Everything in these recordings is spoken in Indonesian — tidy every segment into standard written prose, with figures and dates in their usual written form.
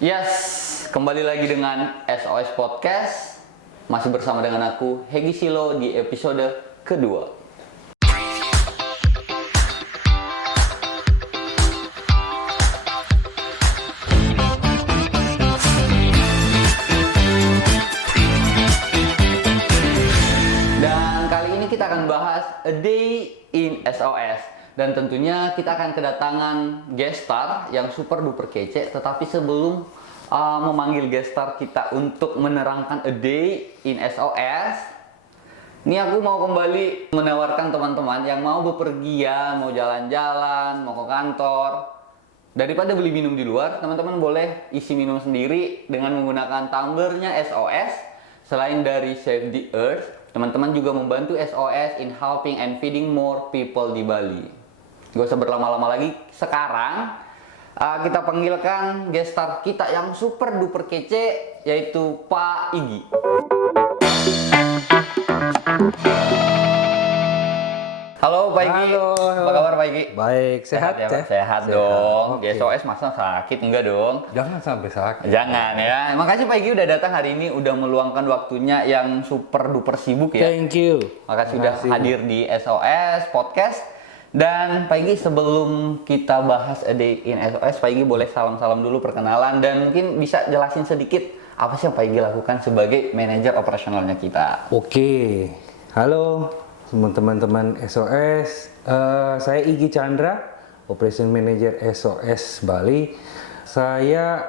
Yes, kembali lagi dengan SOS Podcast. Masih bersama dengan aku, Hegi Silo, di episode kedua. Dan kali ini kita akan bahas A Day in SOS. Dan tentunya kita akan kedatangan guest star yang super duper kece. Tetapi sebelum memanggil guest star kita untuk menerangkan A Day in SOS, ini aku mau kembali menawarkan teman-teman yang mau bepergian, mau jalan-jalan, mau ke kantor. Daripada beli minum di luar, teman-teman boleh isi minum sendiri dengan menggunakan tumblernya SOS. Selain dari Save the Earth, teman-teman juga membantu SOS in helping and feeding more people di Bali. Gak usah berlama-lama lagi, sekarang kita panggilkan guest star kita yang super duper kece, yaitu Pak Igi. Halo Pak Igi, Halo. apa kabar Pak Igi? Baik, sehat ya? Sehat dong. Oke. Di SOS masa sakit enggak dong? Jangan sampai sakit. Jangan ya. Makasih Pak Igi udah datang hari ini, udah meluangkan waktunya yang super duper sibuk ya. Thank you. Makasih udah hadir di SOS Podcast. Dan Pak Igi, sebelum kita bahas A Day in SOS, Pak Igi boleh salam-salam dulu, perkenalan, dan mungkin bisa jelasin sedikit apa sih yang Pak Igi lakukan sebagai manajer operasionalnya kita. Oke. Halo teman-teman SOS. Saya Igi Chandra, Operation Manager SOS Bali. Saya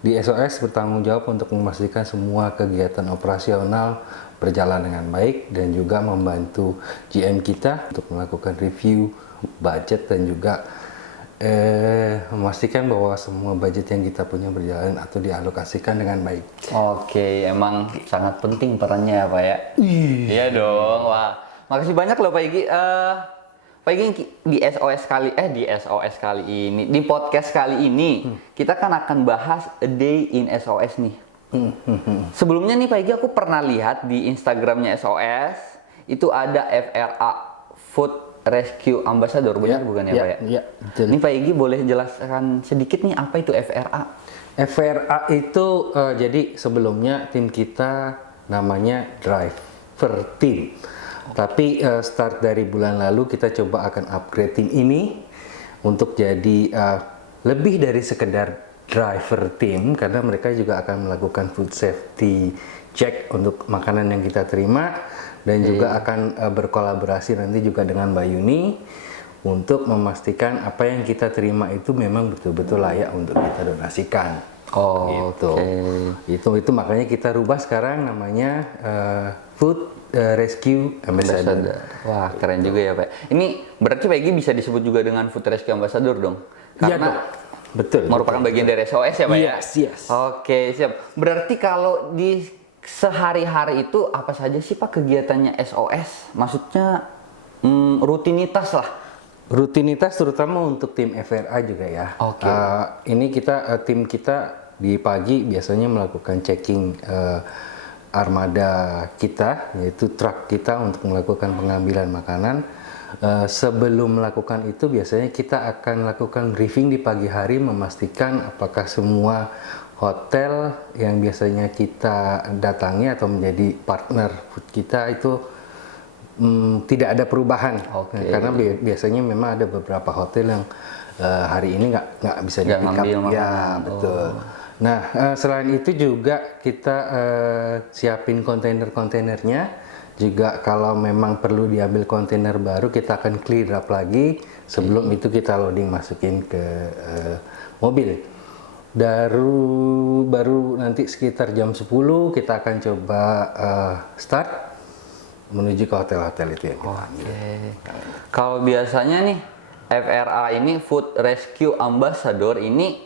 di SOS bertanggung jawab untuk memastikan semua kegiatan operasional berjalan dengan baik dan juga membantu GM kita untuk melakukan review budget dan juga memastikan bahwa semua budget yang kita punya berjalan atau dialokasikan dengan baik. Oke, emang sangat penting perannya ya Pak ya? Iya dong, wah. Makasih banyak loh Pak Igi. Pak Igi, di SOS kali ini, di podcast kali ini, kita kan akan bahas A Day in SOS nih. Sebelumnya nih Pak Igi, aku pernah lihat di Instagramnya SOS, itu ada FRA, Food Rescue Ambassador, benar bukan ya Pak ya? Iya, betul. Ini Pak Igi boleh jelaskan sedikit nih, apa itu FRA? FRA itu jadi sebelumnya tim kita namanya Driver Team. Tapi start dari bulan lalu kita coba akan upgrade tim ini untuk jadi lebih dari sekedar driver team, karena mereka juga akan melakukan food safety check untuk makanan yang kita terima dan juga akan berkolaborasi nanti juga dengan Mbak Yuni untuk memastikan apa yang kita terima itu memang betul-betul layak untuk kita donasikan. Gitu. Itu makanya kita rubah sekarang namanya Food Rescue Ambassador. Wah, keren juga ya Pak. Ini berarti Pak Igi bisa disebut juga dengan Food Rescue Ambassador dong? Karena betul, merupakan bagian dari SOS ya Pak ya? Yes. Oke, siap. Berarti kalau di sehari-hari itu apa saja sih Pak kegiatannya SOS? Maksudnya rutinitas lah. Rutinitas terutama untuk tim FRA juga ya. Oke. Ini tim kita di pagi biasanya melakukan checking armada kita, yaitu truk kita untuk melakukan pengambilan makanan. Sebelum melakukan itu biasanya kita akan lakukan briefing di pagi hari, memastikan apakah semua hotel yang biasanya kita datangi atau menjadi partner food kita itu tidak ada perubahan. Karena biasanya memang ada beberapa hotel yang hari ini nggak bisa di pick up. Ya, betul. Nah, selain itu juga kita siapin kontainer-kontainernya. Juga kalau memang perlu diambil kontainer baru, kita akan clear up lagi. Sebelum itu kita loading masukin ke mobil. Baru nanti sekitar jam 10 kita akan coba start menuju ke hotel-hotel itu yang kita ambil. Kalau biasanya nih FRA ini Food Rescue Ambassador ini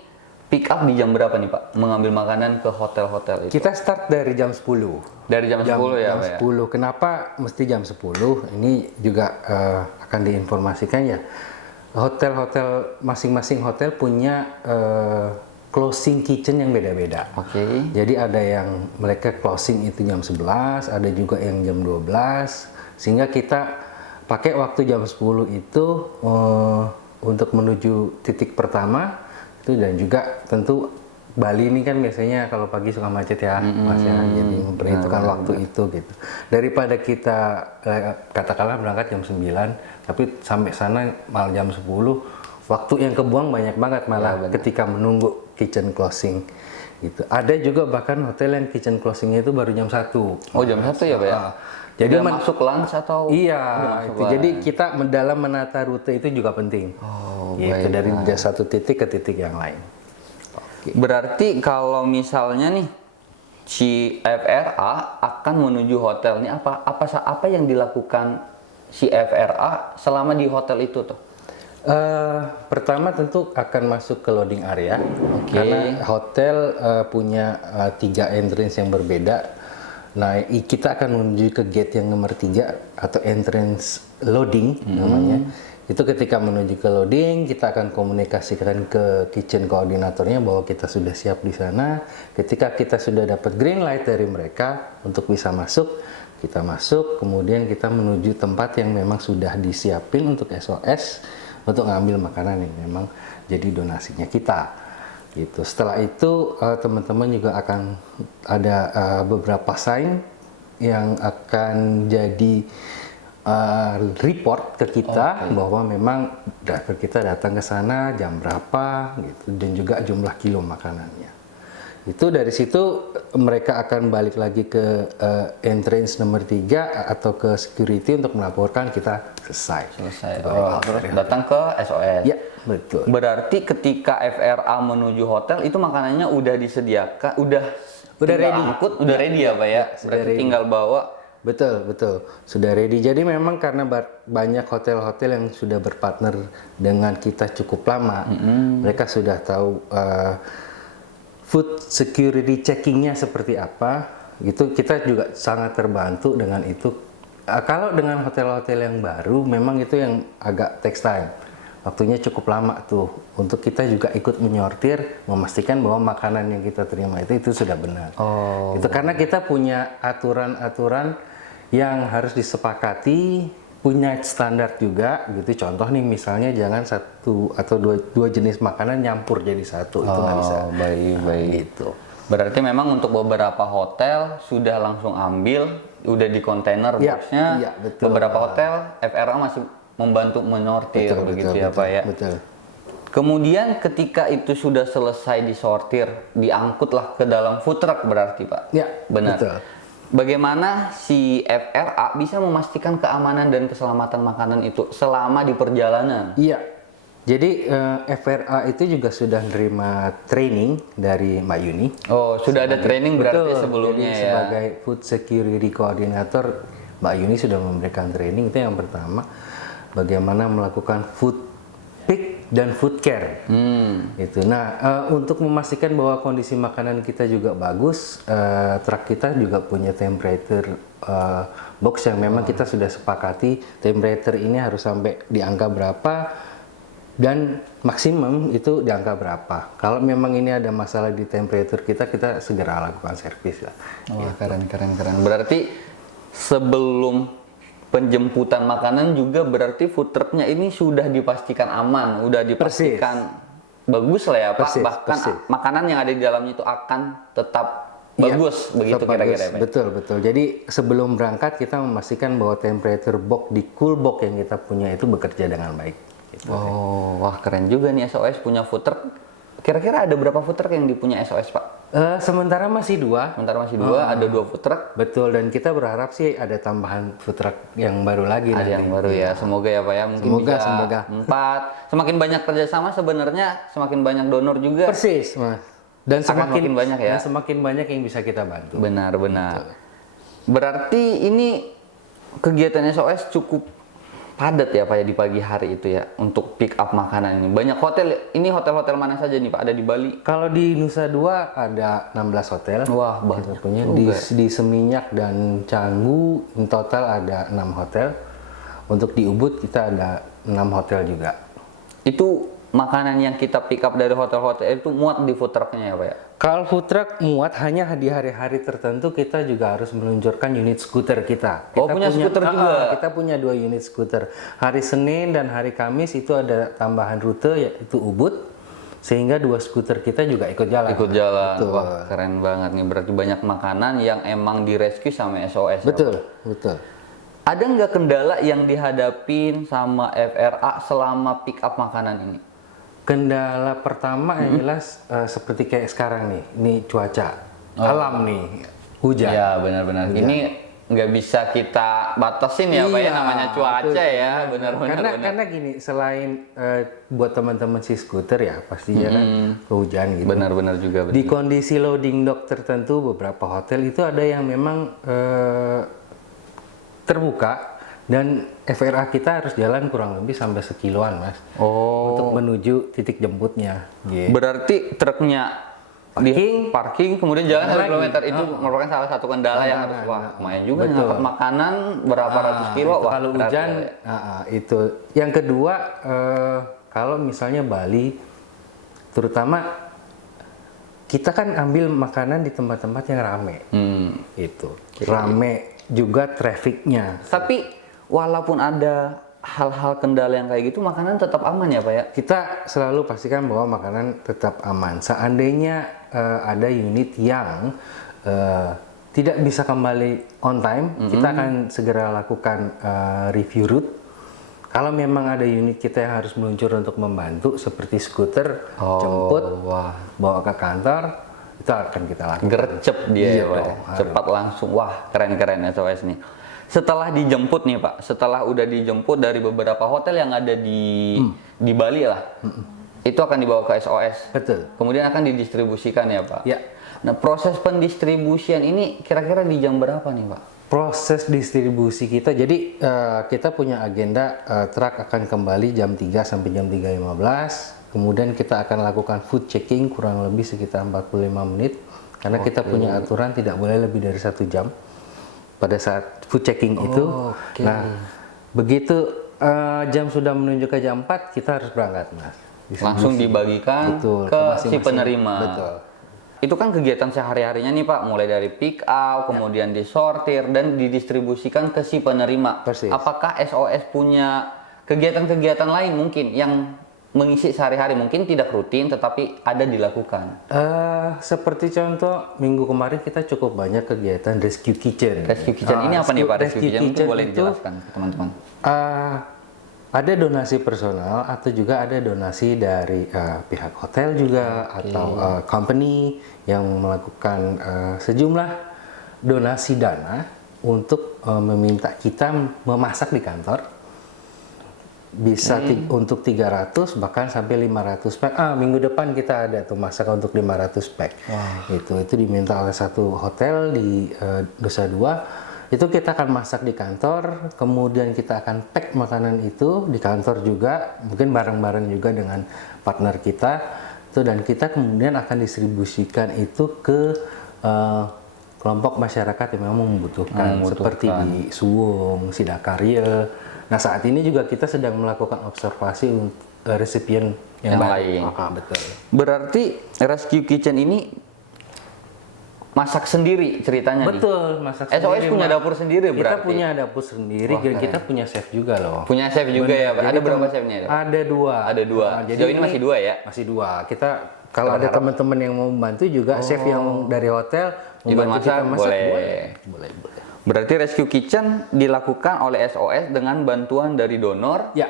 pick up di jam berapa nih Pak? Mengambil makanan ke hotel-hotel itu. Kita start dari jam 10. Dari jam 10 ya jam Pak ya? 10. Kenapa mesti jam 10? Ini juga akan diinformasikan ya. Hotel-hotel, masing-masing hotel punya closing kitchen yang beda-beda. Jadi ada yang mereka closing itu jam 11, ada juga yang jam 12. Sehingga kita pakai waktu jam 10 itu untuk menuju titik pertama. gitu. Dan juga tentu Bali ini kan biasanya kalau pagi suka macet ya, Mas ya. Jadi memperhitungkan waktu itu gitu. Daripada kita katakanlah berangkat jam 9, tapi sampai sana malah jam 10, waktu yang kebuang banyak banget malah ketika menunggu kitchen closing gitu. Ada juga bahkan hotel yang kitchen closingnya itu baru jam 1. Oh, jam 1 ya, Pak ya? Jadi masuk lunch atau iya, masuk itu. Jadi kita dalam menata rute itu juga penting. Oh, gitu, dari satu titik ke titik yang lain. Berarti kalau misalnya nih si FRA akan menuju hotel ini apa yang dilakukan si FRA selama di hotel itu tuh? Pertama tentu akan masuk ke loading area, karena hotel punya 3 entrance yang berbeda. Nah, kita akan menuju ke gate yang nomor 3 atau entrance loading namanya. Itu ketika menuju ke loading, kita akan komunikasikan ke kitchen koordinatornya bahwa kita sudah siap di sana. Ketika kita sudah dapat green light dari mereka untuk bisa masuk, kita masuk, kemudian kita menuju tempat yang memang sudah disiapin untuk SOS untuk ngambil makanan yang memang jadi donasinya kita. Gitu. Setelah itu teman-teman juga akan ada beberapa sign yang akan jadi report ke kita bahwa memang driver kita datang ke sana jam berapa gitu, dan juga jumlah kilo makanannya. Itu dari situ mereka akan balik lagi ke entrance nomor 3 atau ke security untuk melaporkan kita selesai. Terus datang ke SOS. Ya, betul. Berarti ketika FRA menuju hotel itu makanannya udah disediakan, udah ready. Angkut, udah ready ya, Pak ya? Berarti ready. tinggal bawa. Betul, sudah ready. Jadi memang karena banyak hotel-hotel yang sudah berpartner dengan kita cukup lama, mereka sudah tahu food security checkingnya seperti apa. Gitu, kita juga sangat terbantu dengan itu. Kalau dengan hotel-hotel yang baru, memang itu yang agak takes time. Waktunya cukup lama tuh untuk kita juga ikut menyortir, memastikan bahwa makanan yang kita terima itu sudah benar. Itu karena kita punya aturan-aturan yang harus disepakati, punya standar juga gitu. Contoh nih misalnya jangan satu atau dua jenis makanan nyampur jadi satu, itu nggak bisa. Baik. Gitu. Berarti memang untuk beberapa hotel sudah langsung ambil, udah di kontainer boxnya. Iya, betul. Beberapa hotel FRA masih membantu menyortir begitu ya, Pak ya. Betul. Kemudian ketika itu sudah selesai disortir, diangkutlah ke dalam food truck berarti, Pak. Ya, benar. betul. Bagaimana si FRA bisa memastikan keamanan dan keselamatan makanan itu selama di perjalanan? Iya. Jadi FRA itu juga sudah menerima training dari Mbak Yuni. Oh, sudah ada training berarti Betul. sebelumnya. Jadi, ya. Sebagai food security coordinator, Mbak Yuni sudah memberikan training. Itu yang pertama. Bagaimana melakukan food pick dan food care. Itu. Nah, untuk memastikan bahwa kondisi makanan kita juga bagus, truk kita juga punya temperature box yang memang kita sudah sepakati temperature ini harus sampai di angka berapa dan maksimum itu di angka berapa. Kalau memang ini ada masalah di temperature kita segera lakukan servis lah. Wah, keren. Berarti sebelum penjemputan makanan juga berarti food trucknya ini sudah dipastikan aman, udah dipastikan bagus lah ya, Pak. Bahkan makanan yang ada di dalamnya itu akan tetap bagus, begitu kira-kira ya, Pak. Betul. Jadi sebelum berangkat kita memastikan bahwa temperature box di cool box yang kita punya itu bekerja dengan baik. Gitu. Wah keren juga nih SOS punya food truck. Kira-kira ada berapa food truck yang dipunya SOS, Pak? Sementara masih 2. Ada 2 food truck. Betul, dan kita berharap sih ada tambahan food truck yang baru lagi ada nanti. yang baru ya, semoga ya Pak ya. Mungkin Semoga. 4. Semakin banyak kerjasama sebenarnya semakin banyak donor juga. Persis, Mas. Dan semakin banyak ya. Dan semakin banyak yang bisa kita bantu. Benar. Berarti ini kegiatan SOS cukup padat ya Pak ya di pagi hari itu ya untuk pick up makanan ini. Banyak hotel. Ini hotel-hotel mana saja nih Pak? Ada di Bali? Kalau di Nusa Dua ada 16 hotel. Wah, banyak punya juga. Di Seminyak dan Canggu in total ada 6 hotel. Untuk di Ubud kita ada 6 hotel juga. Itu makanan yang kita pick up dari hotel-hotel itu muat di food trucknya ya Pak ya? Kalau food truck muat hanya di hari-hari tertentu kita juga harus meluncurkan unit skuter kita. Kita punya skuter juga? Kita punya 2 unit skuter. Hari Senin dan hari Kamis itu ada tambahan rute yaitu Ubud sehingga 2 skuter kita juga ikut jalan. Ikut jalan. Betul. Wah, keren banget nih. Berarti banyak makanan yang emang direscue sama SOS. Betul, Ya, Pak? betul. Ada nggak kendala yang dihadapin sama FRA selama pick up makanan ini? Kendala pertama yang jelas seperti kayak sekarang nih, ini cuaca alam nih, hujan. Ya, benar-benar. Ini nggak bisa kita batasin ya, Pak ya, namanya cuaca betul. ya, benar-benar. Karena gini, selain buat teman-teman si skuter ya pastinya kan hujan gitu. Benar-benar juga. Di kondisi loading dock tertentu beberapa hotel itu ada yang memang terbuka dan FRA kita harus jalan kurang lebih sampai sekiloan, Mas. Untuk menuju titik jemputnya. Gitu. Berarti truknya parking kemudian jalan 1 kilometer itu merupakan salah satu kendala yang harus lumayan juga ngangkut makanan berapa ratus kilo. Wah, kalau hujan itu. Yang kedua kalau misalnya Bali terutama kita kan ambil makanan di tempat-tempat yang rame. Itu. Rame juga trafficnya. Tapi walaupun ada hal-hal kendala yang kayak gitu, makanan tetap aman ya, Pak ya? Kita selalu pastikan bahwa makanan tetap aman. Seandainya ada unit yang tidak bisa kembali on time, kita akan segera lakukan review route. Kalau memang ada unit kita yang harus meluncur untuk membantu, seperti skuter, jemput, bawa ke kantor, itu akan kita lakukan. Gercep dia ya, Pak. Cepat langsung. Wah, keren-keren SOS nih. Setelah dijemput nih, Pak, setelah udah dijemput dari beberapa hotel yang ada di Bali lah, itu akan dibawa ke SOS. Betul. Kemudian akan didistribusikan ya, Pak. Ya. Nah, proses pendistribusian ini kira-kira di jam berapa nih, Pak? Proses distribusi kita, jadi kita punya agenda truk akan kembali jam 3 sampai jam 3.15. Kemudian kita akan lakukan food checking kurang lebih sekitar 45 menit. Karena kita punya aturan tidak boleh lebih dari 1 jam pada saat food checking itu. Nah, begitu jam sudah menunjuk ke jam 4, kita harus berangkat, Mas. Langsung dibagikan ke si penerima. Betul. Itu kan kegiatan sehari-harinya nih, Pak, mulai dari pick up, kemudian disortir dan didistribusikan ke si penerima. Persis. Apakah SOS punya kegiatan-kegiatan lain mungkin yang mengisi sehari-hari, mungkin tidak rutin tetapi ada dilakukan? Seperti contoh minggu kemarin kita cukup banyak kegiatan rescue kitchen. Rescue kitchen ini apa nih, Pak? Rescue kitchen itu boleh dijelaskan ke teman-teman. Ada donasi personal atau juga ada donasi dari pihak hotel juga atau company yang melakukan sejumlah donasi dana untuk meminta kita memasak di kantor. Bisa untuk 300 bahkan sampai 500 pack. Minggu depan kita ada tuh masak untuk 500 pack. Itu diminta oleh satu hotel di Nusa Dua. Itu kita akan masak di kantor, kemudian kita akan pack makanan itu di kantor juga, mungkin bareng-bareng juga dengan partner kita. Dan kita kemudian akan distribusikan itu ke kelompok masyarakat yang memang membutuhkan. Seperti di Suwung, Sidakarya. Nah, saat ini juga kita sedang melakukan observasi untuk resipien yang lain. Betul. Berarti rescue kitchen ini masak sendiri ceritanya. Betul, masak SOS sendiri. punya dapur sendiri berarti? Kita punya dapur sendiri, dan kita punya chef juga loh. Punya chef juga ya, Pak? Ada berapa chefnya itu? Ada 2. Ada 2. Jadi ini masih 2 ya? Masih 2. Kita kalau ada teman-teman yang mau membantu juga, chef yang dari hotel membantu kita masak, boleh. Berarti rescue kitchen dilakukan oleh SOS dengan bantuan dari donor. Ya.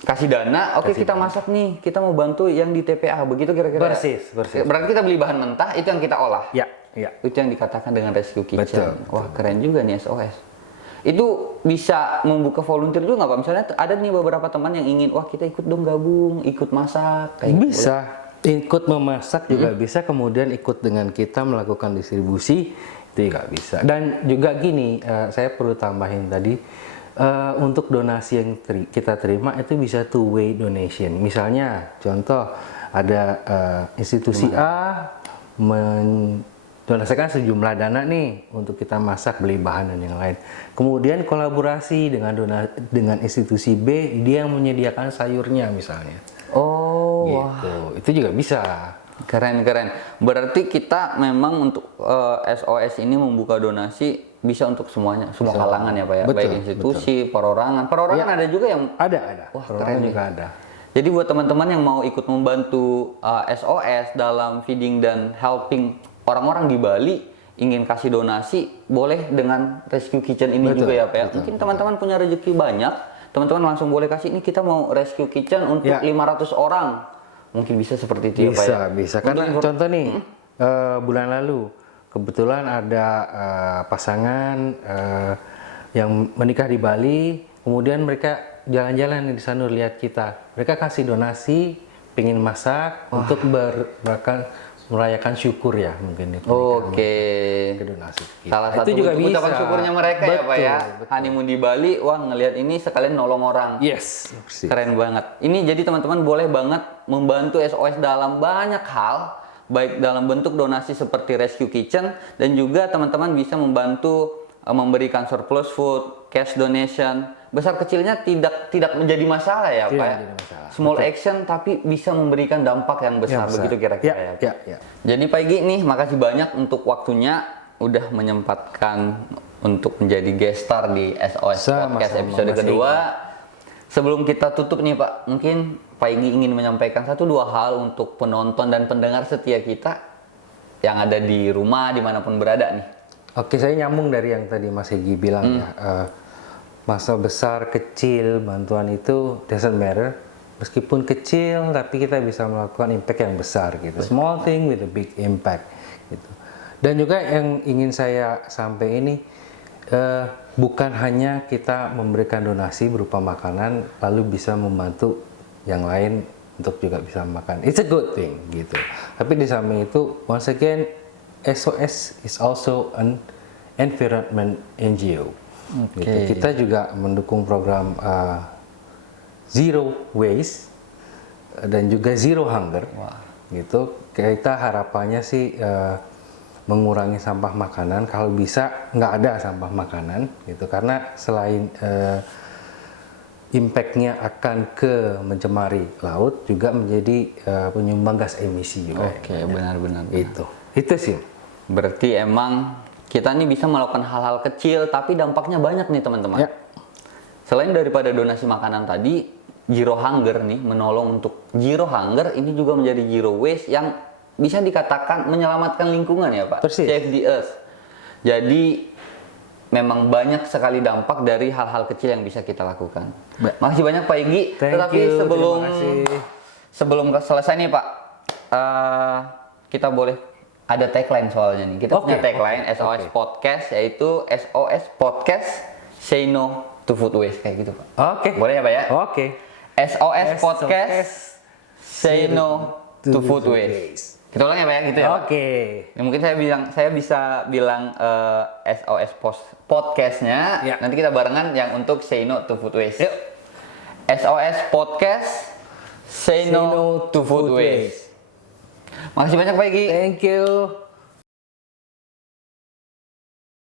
Kasih dana, oke kita masak nih, kita mau bantu yang di TPA, begitu kira-kira. Persis. Berarti kita beli bahan mentah, itu yang kita olah. Ya. Itu yang dikatakan dengan rescue kitchen. Betul. Wah, keren juga nih SOS. Itu bisa membuka volunteer juga nggak, Pak? Misalnya ada nih beberapa teman yang ingin, wah kita ikut dong gabung, ikut masak. Kayak bisa. Ikut memasak juga bisa, kemudian ikut dengan kita melakukan distribusi, itu juga bisa. Dan juga gini, saya perlu tambahin tadi, untuk donasi yang kita terima itu bisa two way donation. Misalnya contoh ada institusi A mendonasikan sejumlah dana nih untuk kita masak, beli bahan dan yang lain. Kemudian kolaborasi dengan institusi B, dia yang menyediakan sayurnya misalnya. Gitu. Itu juga bisa. Keren. Berarti kita memang untuk SOS ini membuka donasi bisa untuk semuanya, semua kalangan ya, Pak ya. Betul, Baik institusi, perorangan. Perorangan ada juga yang ada. Wah, perorangan keren juga ada. Jadi buat teman-teman yang mau ikut membantu SOS dalam feeding dan helping orang-orang di Bali, ingin kasih donasi, boleh dengan Rescue Kitchen ini Betul, juga ya Pak ya. betul, Mungkin teman-teman punya rezeki banyak, teman-teman langsung boleh kasih, ini kita mau Rescue Kitchen untuk Ya. 500 orang. Mungkin bisa seperti itu ya Pak ya. Bisa. Karena contoh nih, bulan lalu kebetulan ada pasangan yang menikah di Bali, kemudian mereka jalan-jalan di sana lihat kita. Mereka kasih donasi, pengen masak untuk merayakan syukur ya mungkin itu. Oke. Ke donasi. Salah Itu satu juga bentuk ucapan bisa. syukurnya mereka ya Pak ya. Betul. Honeymoon di Bali, wah ngelihat ini sekalian nolong orang. Yes. Keren banget. Ini jadi teman-teman boleh banget membantu SOS dalam banyak hal, baik dalam bentuk donasi seperti Rescue Kitchen, dan juga teman-teman bisa membantu memberikan surplus food, cash donation. Besar kecilnya tidak menjadi masalah ya Tidak Pak ya. menjadi masalah. Small action tapi bisa memberikan dampak yang besar, begitu kira-kira ya. Ya. Jadi Pak Igi nih, makasih banyak untuk waktunya udah menyempatkan untuk menjadi guest star di SOS Podcast Sama-sama, episode Mas kedua. Sebelum kita tutup nih Pak, mungkin Pak Igi ingin menyampaikan 1-2 hal untuk penonton dan pendengar setia kita yang ada di rumah dimanapun berada nih. Oke, saya nyambung dari yang tadi Mas Egi bilang ya. Masa besar, kecil, bantuan itu doesn't matter. Meskipun kecil, tapi kita bisa melakukan impact yang besar gitu. Small thing with a big impact gitu. Dan juga yang ingin saya sampaikan ini, bukan hanya kita memberikan donasi berupa makanan, lalu bisa membantu yang lain untuk juga bisa makan. It's a good thing gitu. Tapi di samping itu, once again, SOS is also an environment NGO. Gitu. Kita juga mendukung program Zero Waste dan juga Zero Hunger. Gitu. Kita harapannya sih mengurangi sampah makanan. Kalau bisa nggak ada sampah makanan, gitu. Karena selain impactnya akan ke mencemari laut, juga menjadi penyumbang gas emisi juga. Oke, benar-benar. Itu sih. Berarti emang kita nih bisa melakukan hal-hal kecil tapi dampaknya banyak nih teman-teman. Ya. Selain daripada donasi makanan tadi, Zero Hunger nih menolong untuk Zero Hunger ini juga menjadi Zero Waste yang bisa dikatakan menyelamatkan lingkungan ya Pak. Persis. Save the Earth. Jadi memang banyak sekali dampak dari hal-hal kecil yang bisa kita lakukan. Makasih banyak Pak Igi. Tetapi sebelum selesai nih Pak, kita boleh ada tagline soalnya nih. Kita punya tagline SOS Podcast, yaitu SOS Podcast Say No to Food Waste, kayak gitu Pak. Oke. Boleh ya Pak ya? Oke. SOS Podcast Say No to Food Waste. Kita ulang ya Pak ya, gitu ya Pak? Oke. Ya, mungkin saya bisa bilang SOS Podcastnya. Ya. Nanti kita barengan yang untuk Say No to Food Waste. Yuk. SOS Podcast Say No to Food Waste. Makasih banyak Pak Igi. Thank you.